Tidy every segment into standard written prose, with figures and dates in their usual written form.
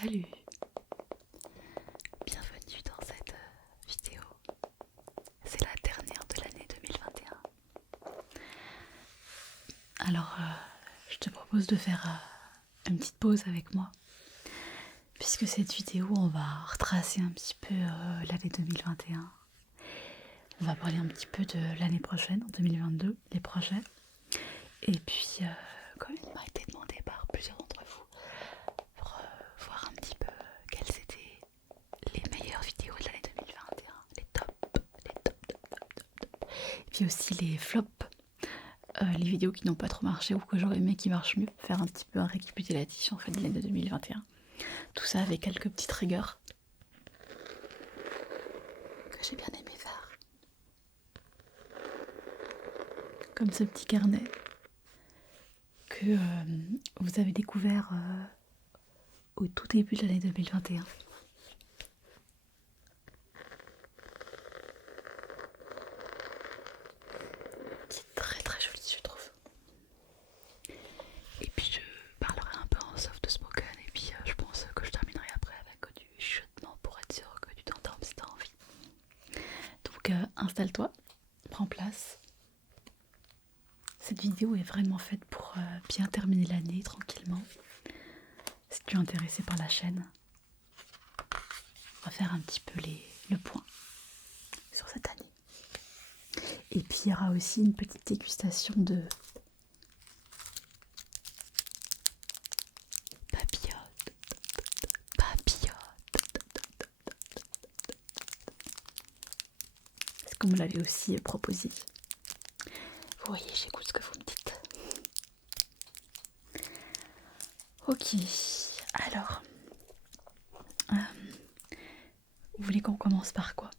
Salut, bienvenue dans cette vidéo. C'est la dernière de l'année 2021. Alors, je te propose de faire une petite pause avec moi, puisque cette vidéo, on va retracer un petit peu l'année 2021. On va parler un petit peu de l'année prochaine, en 2022, les projets. Et puis, comme il m'a été demandé par plusieurs d'entre vous, pour voir un petit peu quelles étaient les meilleures vidéos de l'année 2021, les tops. Et puis aussi les flops, les vidéos qui n'ont pas trop marché ou que j'aurais aimé qui marchent mieux, faire un petit peu un récapitulatif en fait de l'année 2021. Tout ça avec quelques petites rigueurs que j'ai bien aimé faire. Comme ce petit carnet que vous avez découvert au tout début de l'année 2021. Qui est très très joli, je trouve. Et puis je parlerai un peu en soft spoken et puis je pense que je terminerai après avec du chuchotement pour être sûr que tu t'endormes si t'as envie. Donc installe-toi, prends place. Cette vidéo est vraiment faite pour bien terminer l'année tranquillement. Si tu es intéressé par la chaîne, on va faire un petit peu le point sur cette année. Et puis il y aura aussi une petite dégustation de papillote. C'est comme vous l'avez aussi proposé. Vous voyez, j'écoute ce que vous me dites. Ok, alors, vous voulez qu'on commence par quoi?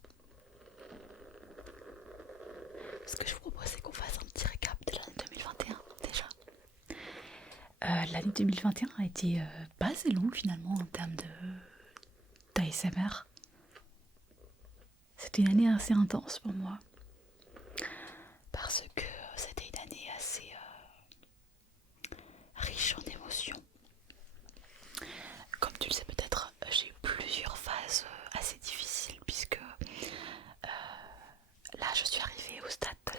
Ce que je vous propose, c'est qu'on fasse un petit récap de l'année 2021 déjà. L'année 2021 a été pas assez longue finalement en termes d'ASMR. C'était une année assez intense pour moi. Parce que c'était une année assez riche en émotions. Comme tu le sais peut-être, j'ai eu plusieurs phases assez difficiles puisque là je suis arrivée au stade de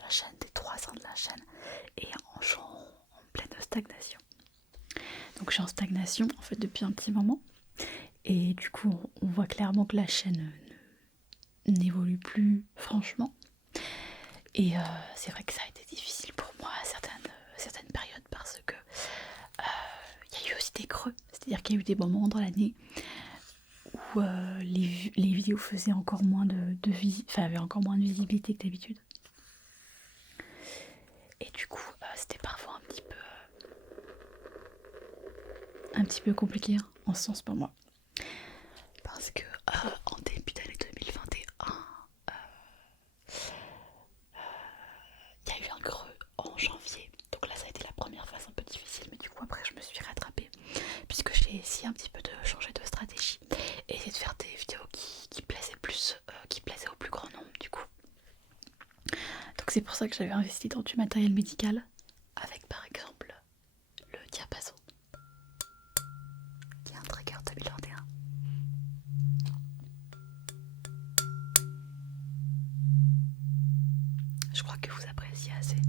la chaîne, des 3 ans de la chaîne, et je suis en pleine stagnation. Donc je suis en stagnation en fait depuis un petit moment, et du coup on voit clairement que la chaîne n'évolue plus franchement. Et c'est vrai que ça a été difficile pour moi à certaines périodes parce que il y a eu aussi des creux, c'est-à-dire qu'il y a eu des moments dans l'année où les vidéos faisaient encore moins avaient encore moins de visibilité que d'habitude. Et du coup, c'était parfois un petit peu compliqué en ce sens pour moi. Parce que en début d'année 2021, il y a eu un creux en janvier. Donc là, ça a été la première phase un peu difficile, mais du coup, après, je me suis rattrapée. Puisque j'ai essayé un petit peu de changer de stratégie et essayer de faire des vidéos qui plaisaient plus, qui plaisaient au plus grand nombre du coup. Donc c'est pour ça que j'avais investi dans du matériel médical, avec par exemple le diapason, qui est un trigger 2021. Je crois que vous appréciez assez.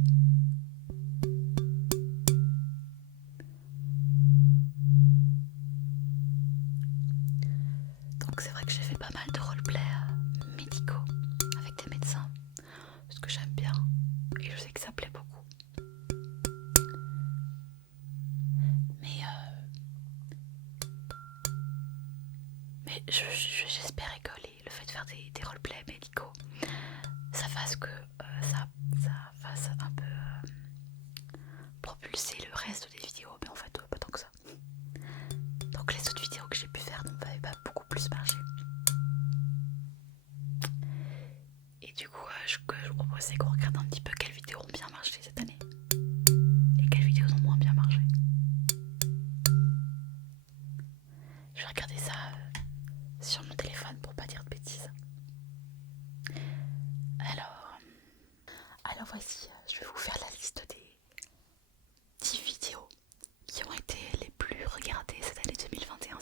Donc c'est vrai que j'ai fait pas mal de roleplay médicaux avec des médecins, ce que j'aime bien et je sais que ça plaît beaucoup. Mais j'espérais que le fait de faire des roleplays médicaux, ça fasse que ça fasse un peu propulser le reste des vidéos, mais en fait pas tant que ça. Donc les autres vidéos que j'ai pu faire n'avaient pas beaucoup plus marché. Et du coup, ce que je vous propose, c'est qu'on regarde un petit peu quelles vidéos ont bien marché cette année et quelles vidéos ont moins bien marché. Je vais regarder ça sur mon téléphone pour pas dire de bêtises. Alors voici, je vais vous faire la liste des 10 vidéos qui ont été les plus regardées cette année 2021.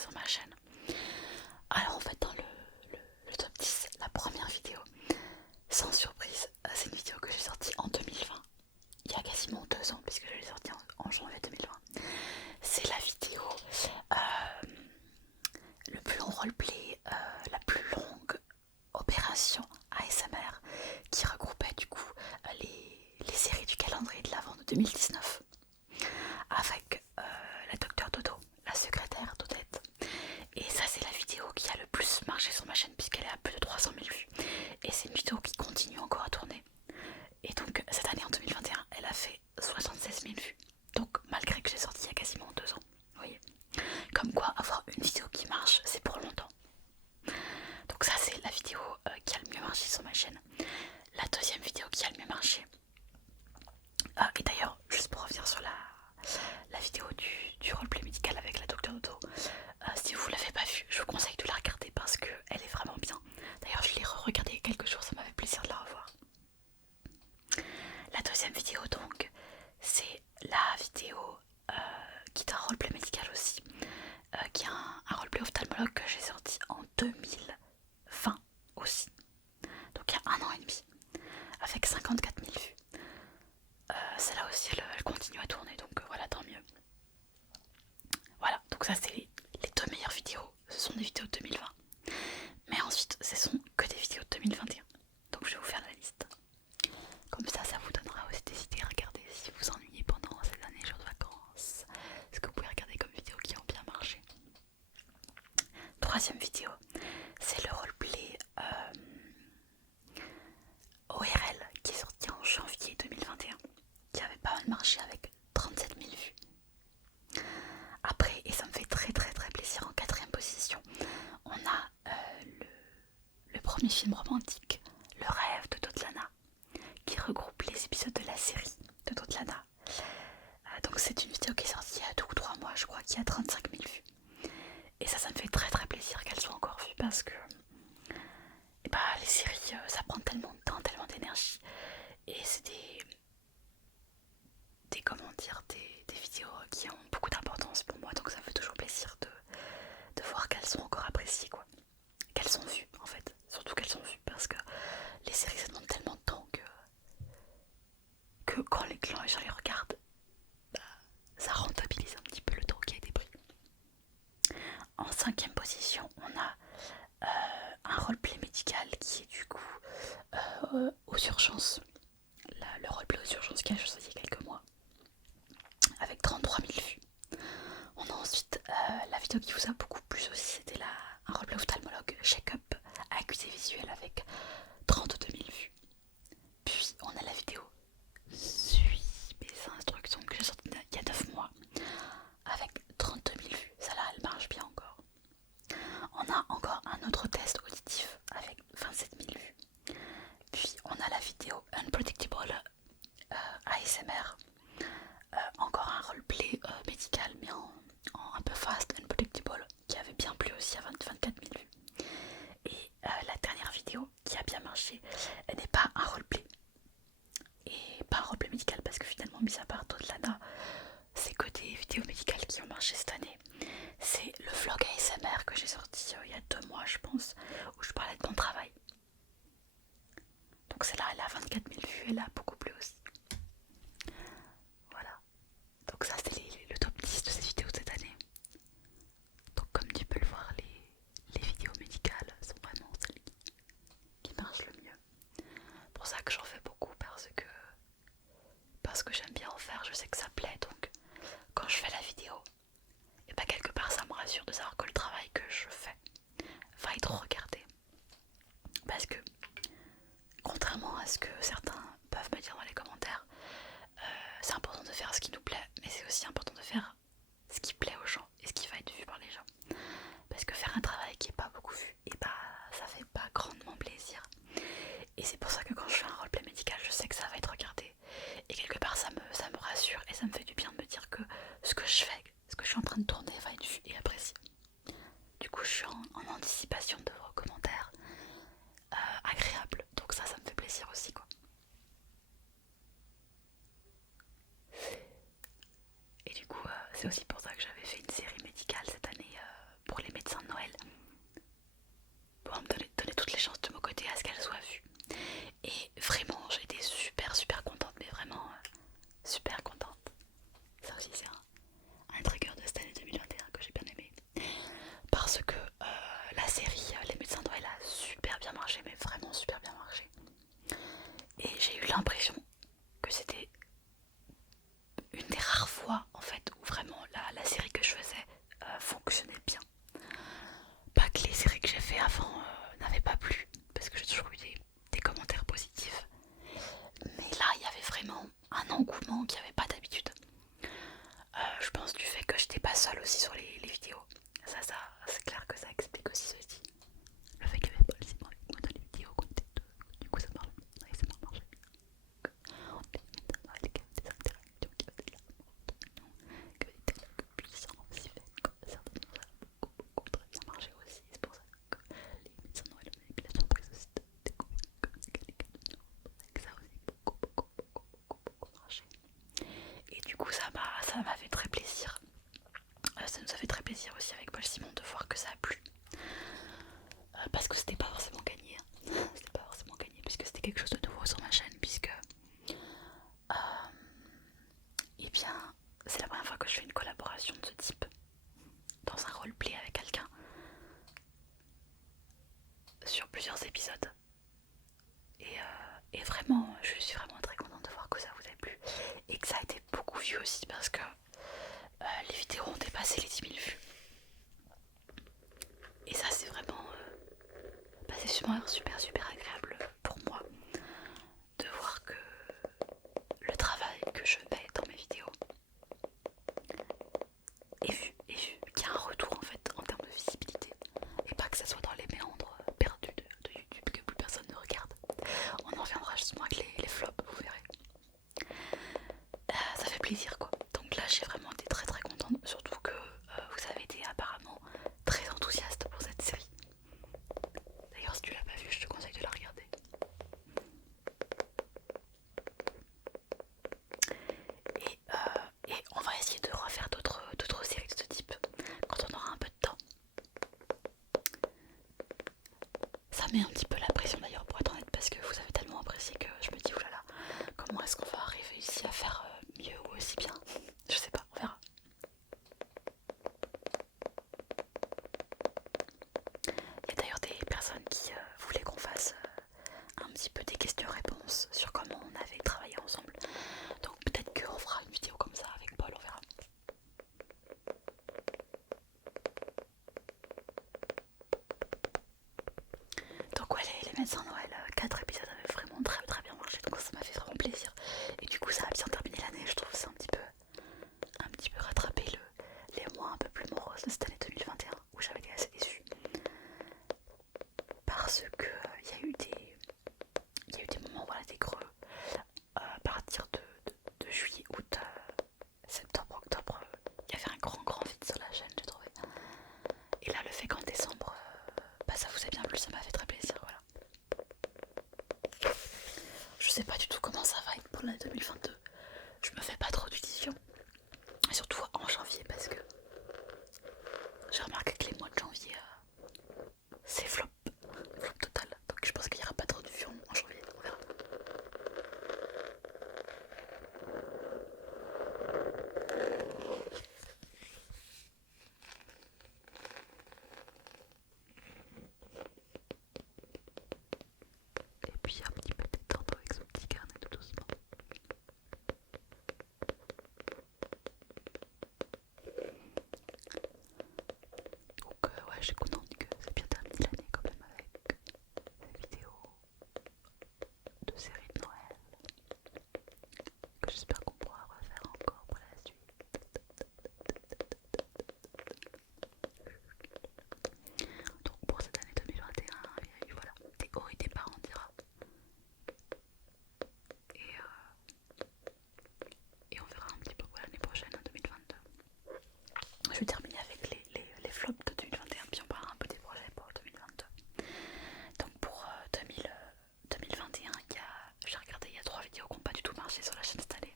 2019 avec la docteure Dodo, la secrétaire d'Odette. Et ça c'est la vidéo qui a le plus marché sur ma chaîne puisqu'elle est à plus de 300 000 vues. Et c'est une vidéo qui continue encore à tourner. Et donc cette année en 2021, elle a fait 76 000 vues. Donc malgré que j'ai sorti il y a quasiment 2 ans. Vous voyez. Comme quoi avoir une vidéo qui marche, c'est pour longtemps. Donc ça c'est la vidéo qui a le mieux marché sur ma chaîne. La deuxième vidéo qui a le mieux marché. Et d'ailleurs, juste pour revenir sur la vidéo du roleplay médical avec la docteure Dodo, si vous ne l'avez pas vue, je vous conseille de la regarder parce qu'elle est vraiment bien. D'ailleurs, je l'ai re-regardée il y a quelques jours, ça m'avait plaisir de la revoir. La deuxième vidéo donc, c'est la vidéo qui est un roleplay médical aussi, qui est un roleplay ophtalmologue que j'ai sorti en 2020 aussi. Donc il y a 1 an et demi, avec 54 000 vues. Celle-là aussi, elle continue à tourner, donc voilà, tant mieux. Voilà, donc ça c'est les 2 meilleures vidéos, ce sont des vidéos de 2020. Mais ensuite, ce sont que des vidéos de 2021. Donc je vais vous faire la liste. Comme ça vous donnera aussi des idées à regarder si vous ennuyez pendant ces derniers jours de vacances. Ce que vous pouvez regarder comme vidéos qui ont bien marché. Troisième vidéo, c'est le roleplay ORL qui est sorti en janvier 2021. Qui avait pas mal marché avec 37 000 vues. Après, et ça me fait très plaisir, en 4ème position, on a le premier film romantique, Le rêve de Totlana, qui regroupe les épisodes de la série de Totlana. Donc c'est une vidéo qui est sortie il y a 2 ou 3 mois, je crois, qui a 35 000 vues. Et ça me fait très plaisir qu'elle soit encore vue parce que les séries, ça prend tellement de temps, tellement d'énergie. Et c'est des vidéos qui ont beaucoup d'importance pour moi, donc ça me fait toujours plaisir de voir qu'elles sont encore appréciées, quoi. Qu'elles sont vues en fait, surtout qu'elles sont vues parce que les séries ça demande tellement de temps que quand les gens les regardent, ça rentabilise un petit peu le temps qui a été pris. En 5ème position, on a un roleplay médical qui est du coup aux urgences. Le roleplay aux urgences qui a joué il y a quelques mois avec 33 000 vues. On a ensuite la vidéo qui vous a beaucoup plu aussi, c'était un roleplay ophtalmologue check-up accusé visuel avec 32 000 vues. Puis on a la vidéo Suis mes instructions que j'ai sortie il y a 9 mois avec 32 000 vues. Celle-là elle marche bien encore. On a encore un autre test auditif avec 27 000 vues. Puis on a la vidéo Unpredictable ASMR, encore un roleplay médical mais en un peu fast, unpredictable, qui avait bien plu aussi à 24 000 vues. Et la dernière vidéo qui a bien marché, elle n'est pas un roleplay et pas un roleplay médical parce que finalement, mis à part Totlana, c'est que des vidéos médicales qui ont marché cette année. C'est le vlog ASMR que j'ai sorti il y a 2 mois je pense, où je parlais de mon travail. Donc celle-là elle a 24 000 vues, elle a beaucoup plu aussi. Voilà, donc ça c'est le top 10 de ces vidéos de cette année. Donc comme tu peux le voir, les vidéos médicales sont vraiment celles qui marchent le mieux. Pour ça que j'en fais beaucoup parce que j'aime bien en faire, je sais que ça plaît, donc quand je fais la vidéo, et quelque part ça me rassure de savoir que le travail que je fais va être regardé. Parce que contrairement à ce que certains peuvent me dire dans les commentaires, c'est important de faire ce qui nous plaît, mais c'est aussi important de faire ce qui plaît aux gens et ce qui va être vu par les gens. Parce que faire un travail qui n'est pas beaucoup vu, ça fait pas grandement plaisir. Et c'est pour ça que quand je fais un roleplay médical, je sais que ça va être regardé. Et quelque part ça me rassure et ça me fait du bien de me dire que ce que je fais, ce que je suis en train de tourner va être vu et apprécié. Du coup je suis en anticipation de vos commentaires agréables. Donc ça me fait plaisir aussi, quoi. séries que j'ai fait avant n'avaient pas plu, parce que j'ai toujours eu des commentaires positifs. Mais là, il y avait vraiment un engouement qu'il n'y avait pas d'habitude. Je pense du fait que j'étais pas seule aussi sur les vidéos. Ça, c'est clair que ça explique aussi ceci. Le fait qu'il y avait Paul Simon avec moi dans les vidéos, qu'on était deux, du coup ça marche, ouais, ça marche. On était avec des interactions qui avaient de la mort, que des dialogues puissants aussi faits, certainement ça a beaucoup très bien marché aussi. C'est pour ça que les médecins Noël et manipulation prise aussi de découvrir que c'est quelqu'un de nous. Que ça a aussi beaucoup marché. Et du coup ça m'a fait très plaisir. Ça nous a fait très plaisir aussi avec Paul Simon de voir que ça a plu. Parce que c'était pas forcément gagné. C'était pas forcément gagné puisque c'était quelque chose de nouveau sur ma chaîne. Puisque eh bien, c'est la première fois que je fais une collaboration de ce type dans un roleplay avec quelqu'un sur plusieurs épisodes. Et vraiment, je suis vraiment très contente de voir que ça vous a plu et que ça a été beaucoup vu aussi parce que les vidéos ont dépassé les 10 000 vues. Et ça c'est vraiment c'est super agréable pour moi de voir que le travail que je mets dans mes vidéos est vu, qu'il y a un retour en fait en termes de visibilité et pas que ça soit dans les méandres perdus de YouTube que plus personne ne regarde. On en reviendra justement avec les flops, vous verrez. Ça fait plaisir quoi. Donc là j'ai vraiment été très contente, surtout que vous avez été apparemment très enthousiaste pour cette série. D'ailleurs si tu l'as pas vue, je te conseille de la regarder. Et on va essayer de refaire d'autres séries de ce type quand on aura un peu de temps. Ça met un petit peu la pression d'ailleurs pour être honnête parce que vous avez tellement apprécié que je me dis oulala, comment est-ce qu'on va arriver ici à faire mieux ou aussi bien. Je sais pas, on verra. Il y a d'ailleurs des personnes qui voulaient qu'on fasse un petit peu des questions-réponses sur comment on avait travaillé ensemble. Donc peut-être qu'on fera une vidéo comme ça avec Paul, on verra. Donc ouais, les médecins Noël, 4 épisodes avaient vraiment très bien marché, donc ça m'a fait vraiment plaisir. Et du coup ça a bien terminé l'année, je trouve. C'est un petit peu rattrapé les mois un peu plus moroses de cette année 2021 où j'avais été assez déçue. Parce que il y a eu des moments, voilà, des creux à partir de juillet, août, septembre, octobre. Il y avait un grand vide sur la chaîne, j'ai trouvé. Et là le fait qu'en décembre ça vous a bien plu, ça m'a fait très plaisir, voilà. Je sais pas du tout comment ça va être pour l'année 2022. Je me fais pas trop d'illusions. Et surtout en janvier parce que j'ai remarqué que les mois de janvier c'est flop total. Donc je pense qu'il n'y aura pas trop de vues en janvier, on verra. Et puis un petit peu détente avec son petit carnet tout doucement. Donc ouais, je suis contente que c'est bien terminé l'année quand même avec cette vidéo de série de Noël que j'espère qu'on pourra refaire encore pour la suite. Donc pour cette année 2021, il y a eu voilà, des hauts et des bas, on dira. Et on verra un petit peu pour l'année prochaine, en 2022. Je vais terminer avec les flops de 2021, puis on parlera un peu des projets pour 2022. Donc pour 2021, j'ai regardé, il y a 3 vidéos qui n'ont pas du tout marché sur la chaîne cette année.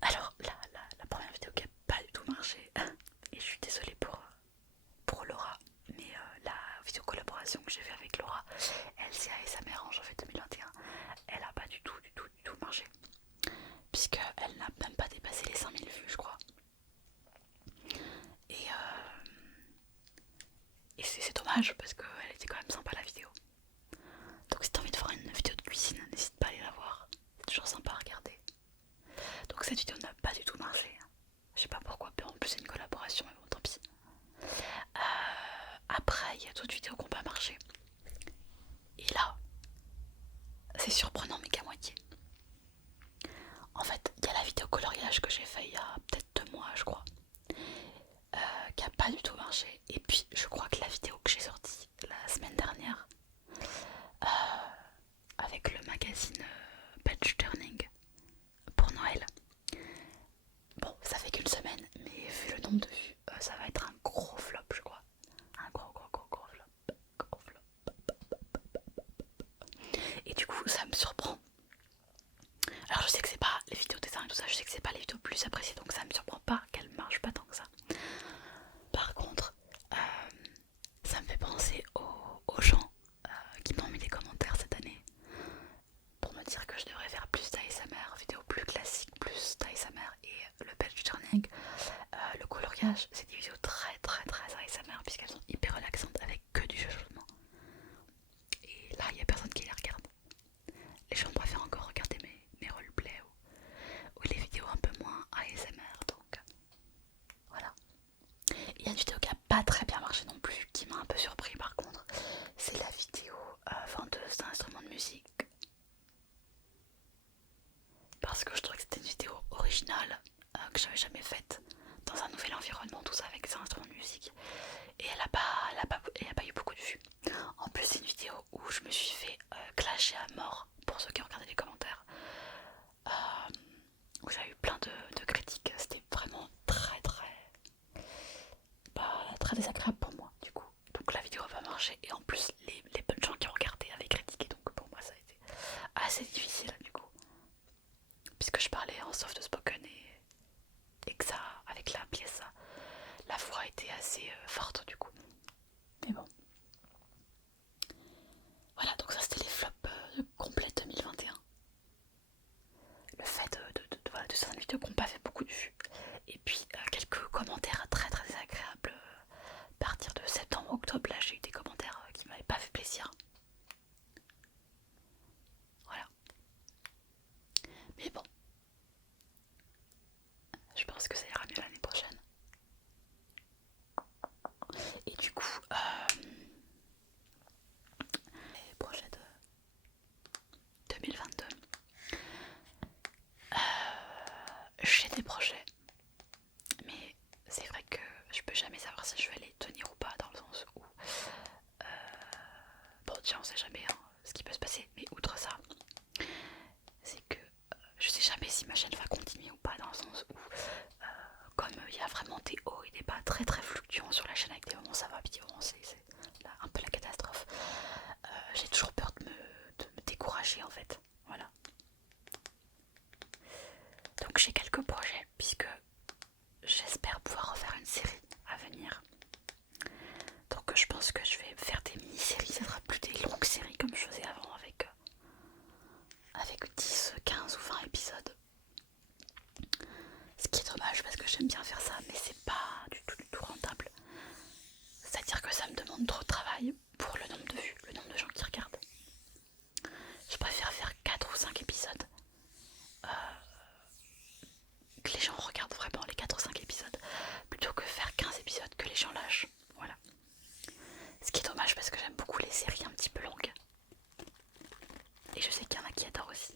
Alors la première vidéo qui n'a pas du tout marché, et je suis désolée pour Laura, mais la vidéo collaboration que j'ai fait avec Laura, LCA et sa mère en janvier 2021, elle n'a pas du tout marché. Puisqu'elle n'a même pas dépassé les 5000 vues, je crois. Et c'est dommage parce qu'elle était quand même sympa la vidéo. Donc si t'as envie de voir une vidéo de cuisine, n'hésite pas à aller la voir. C'est toujours sympa à regarder. Donc cette vidéo n'a pas du tout marché. Je sais pas pourquoi, mais en plus c'est une collaboration, mais bon tant pis. qui a pas du tout marché. Et puis je crois que la vidéo que j'ai sortie la semaine dernière avec le magazine Page Turning pour Noël, bon ça fait qu'une semaine, mais vu le nombre de vues, ça va être un gros flop je crois. Un gros flop. Gros flop. Et du coup ça me surprend. Alors je sais que c'est pas les vidéos dessin et tout ça, je sais que c'est pas les vidéos plus appréciées, donc ça me surprend pas qu'elles marchent pas tant que ça. Par contre, ça me fait penser aux gens qui m'ont mis des commentaires cette année pour me dire que je devrais faire plus d'ASMR, vidéos plus classiques, plus d'ASMR et le page turning, le coloriage, c'est des vidéos très ASMR puisqu'elles sont hyper relaxantes avec que du chuchotement. Et là, il y a personne qui les regarde. Les gens préfèrent encore regarder mes roleplays ou les vidéos un peu moins ASMR, donc voilà. Il y a une vidéo qui a pas très bien marché non plus, qui m'a un peu surpris par contre, c'est la vidéo vendeuse d'instruments de musique. Parce que je trouvais que c'était une vidéo originale que j'avais jamais faite dans un nouvel environnement, tout ça avec des instruments de musique. Et elle a pas eu beaucoup de vues. En plus c'est une vidéo où je me suis fait clasher à mort pour ceux qui ont regardé les commentaires. Où j'ai eu plein de critiques. C'était vraiment très désagréable pour moi du coup. Donc la vidéo va marcher et en plus les peu de gens qui ont regardé avaient critiqué, donc pour moi ça a été assez difficile du coup. Puisque je parlais en soft spoken et que ça, avec la pièce, la voix était assez forte du coup. Mais bon. Voilà, donc ça c'était les flops complets 2021. Le fait de certaines vidéos qui n'ont pas fait beaucoup de vues. Et puis quelques commentaires très désagréables. À partir de septembre-octobre, là j'ai eu des commentaires qui m'avaient pas fait plaisir. Voilà. Mais bon. Je pense que ça ira mieux l'année prochaine. Et du coup, les projets de 2022. J'ai des projets, mais c'est vrai que je peux jamais savoir si je vais les tenir ou pas, dans le sens où bon déjà on sait jamais ce qui peut se passer, mais outre ça, c'est que je sais jamais si ma chaîne va continuer ou pas, dans le sens où comme il y a vraiment des hauts et des bas très fluctuants sur la chaîne, avec des moments ça va, puis des moments c'est un peu la catastrophe, j'ai toujours peur de me décourager en fait, voilà. Donc j'ai quelques projets puisque j'espère pouvoir refaire une série à venir. Donc je pense que je vais faire des mini-séries, ça sera plus des longues séries comme je faisais avant avec 10, 15 ou 20 épisodes. Ce qui est dommage parce que j'aime bien faire ça, mais c'est pas du tout rentable. C'est-à-dire que ça me demande trop de travail pour le nombre de vues, le nombre de gens qui regardent. Je préfère faire 4 ou 5 épisodes. Que les gens regardent vraiment les 4 ou 5 épisodes plutôt que faire 15 épisodes que les gens lâchent. Voilà. Ce qui est dommage parce que j'aime beaucoup les séries un petit peu longues. Et je sais qu'il y en a qui adorent aussi.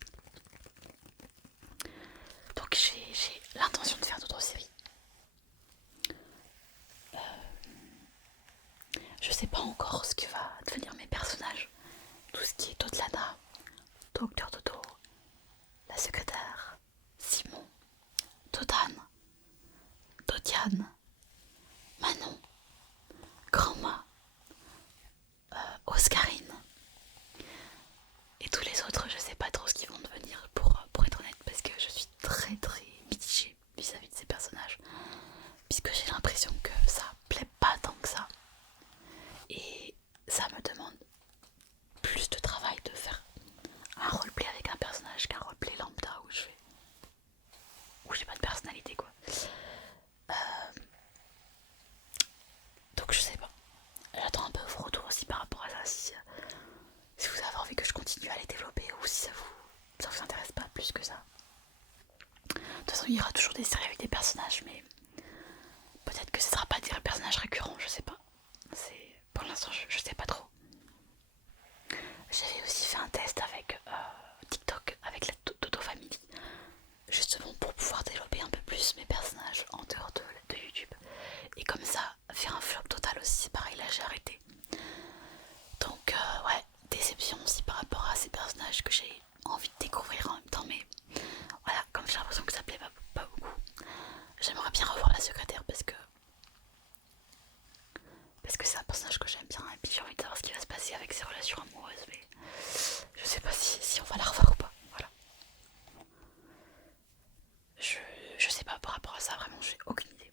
Donc j'ai l'intention de faire d'autres séries. Je sais pas encore ce que va devenir mes personnages. Tout ce qui est Totlana, Docteur Dodo, la secrétaire, Simon, Dodan, Dodiane, Manon, Grandma, Oscarine et tous les autres, je sais pas trop ce qu'ils vont devenir pour être honnête, parce que je suis très mitigée vis-à-vis de ces personnages, puisque j'ai l'impression que ça plaît pas tant que ça et ça me demande plus de travail de faire un roleplay avec un personnage qu'un roleplay lambda où j'ai pas de personnalité quoi. Donc je sais pas, j'attends un peu vos retours aussi par rapport à ça, si vous avez envie que je continue à les développer ou si ça vous intéresse pas plus que ça. De toute façon il y aura toujours des séries avec des personnages, mais peut-être que ce sera pas des personnages récurrents, je sais pas. Pour l'instant je sais pas trop. J'avais aussi fait un test avec TikTok, avec la Dodo Family, justement pour pouvoir développer un peu plus mes personnages en dehors de YouTube. Et comme ça, parce que c'est un personnage que j'aime bien et puis j'ai envie de savoir ce qui va se passer avec ses relations amoureuses, mais je sais pas si on va la revoir ou pas. Voilà. Je sais pas par rapport à ça, vraiment, j'ai aucune idée.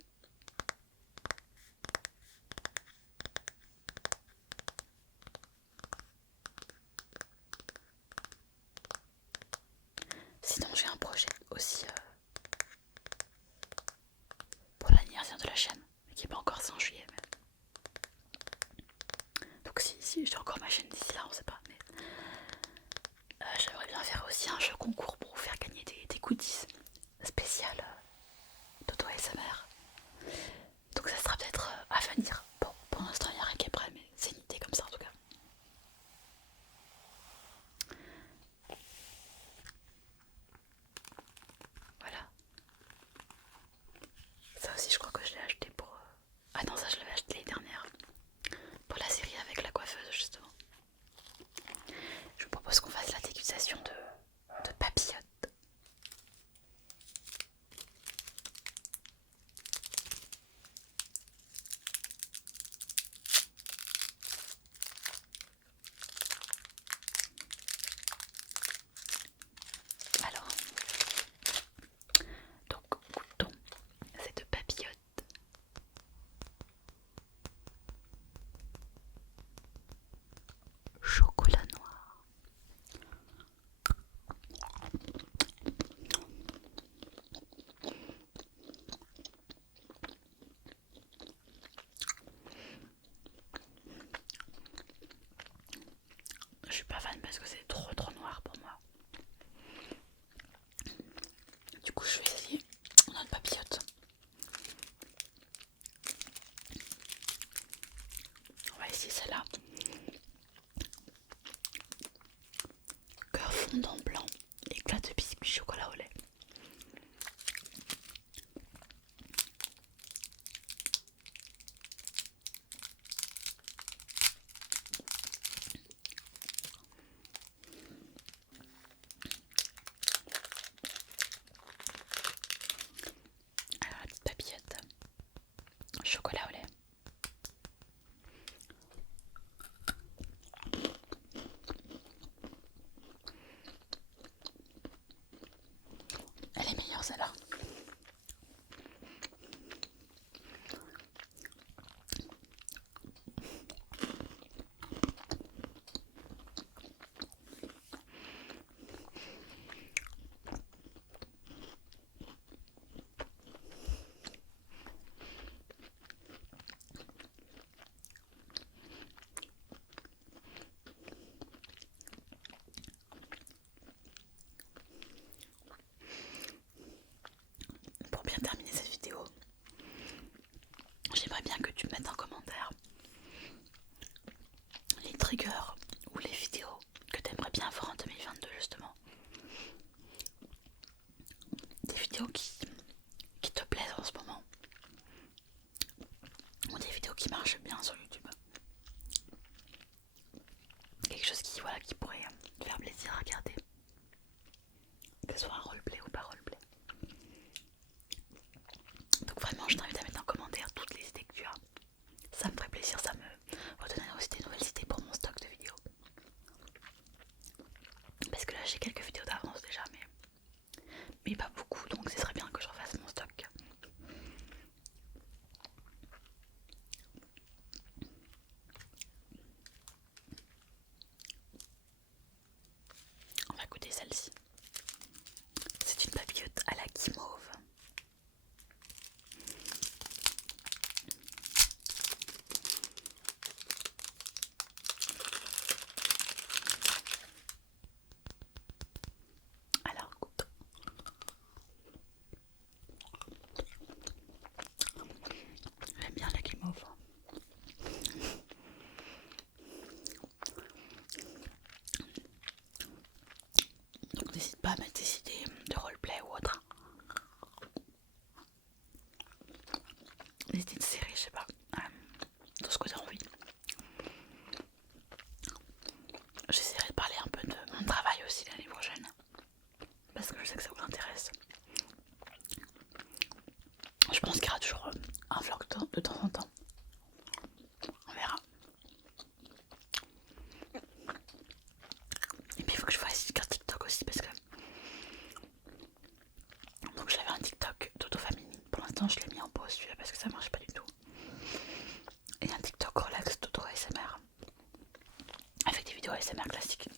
Sinon, j'ai un projet aussi pour l'anniversaire de la chaîne, mais qui n'est pas encore, c'est en juillet. Mais... donc si j'ai encore ma chaîne d'ici là, on sait pas. Mais j'aimerais bien faire aussi un jeu concours pour vous faire gagner des goodies spéciales d'Auto ASMR. Donc ça sera peut-être à venir. Bon, pour l'instant il n'y a rien qui est prêt, mais c'est une idée comme ça en tout cas. Voilà. Ça aussi je crois que je l'ai acheté pour... ah non, ça je l'avais acheté l'année dernière. Pour la série avec la coiffeuse justement. Je vous propose qu'on fasse la dégustation de papillotes. Alors, donc goûtons ces deux papillotes. Chocolat noir. Je suis pas fan parce que c'est trop noir pour moi. Du coup je vais essayer notre papillote. On va essayer celle-là. Cœur fondant blanc, éclat de biscuit chocolat au lait. Alors la petite papillote chocolat au lait. Elle est meilleure celle-là. Pour bien terminer cette vidéo, j'aimerais bien que tu me mettes en commentaire les triggers ou les vidéos que tu aimerais bien voir en 2022 justement. Des vidéos qui te plaisent en ce moment. Ou des vidéos qui marchent bien sur YouTube. Quelque chose qui pourrait te faire plaisir à regarder. Que ce soit un roleplay ou pas roleplay. Donc vraiment je t'invite à mettre en commentaire toutes les idées que tu as. Ça me ferait plaisir, ça me redonnera aussi des nouvelles idées pour mon stock de vidéos. Parce que là j'ai quelques vidéos d'avance déjà mais pas beaucoup, donc ce serait bien que je refasse mon stock. zéro celui-là parce que ça marche pas du tout. Et un TikTok relax d'auto ASMR avec des vidéos ASMR classiques.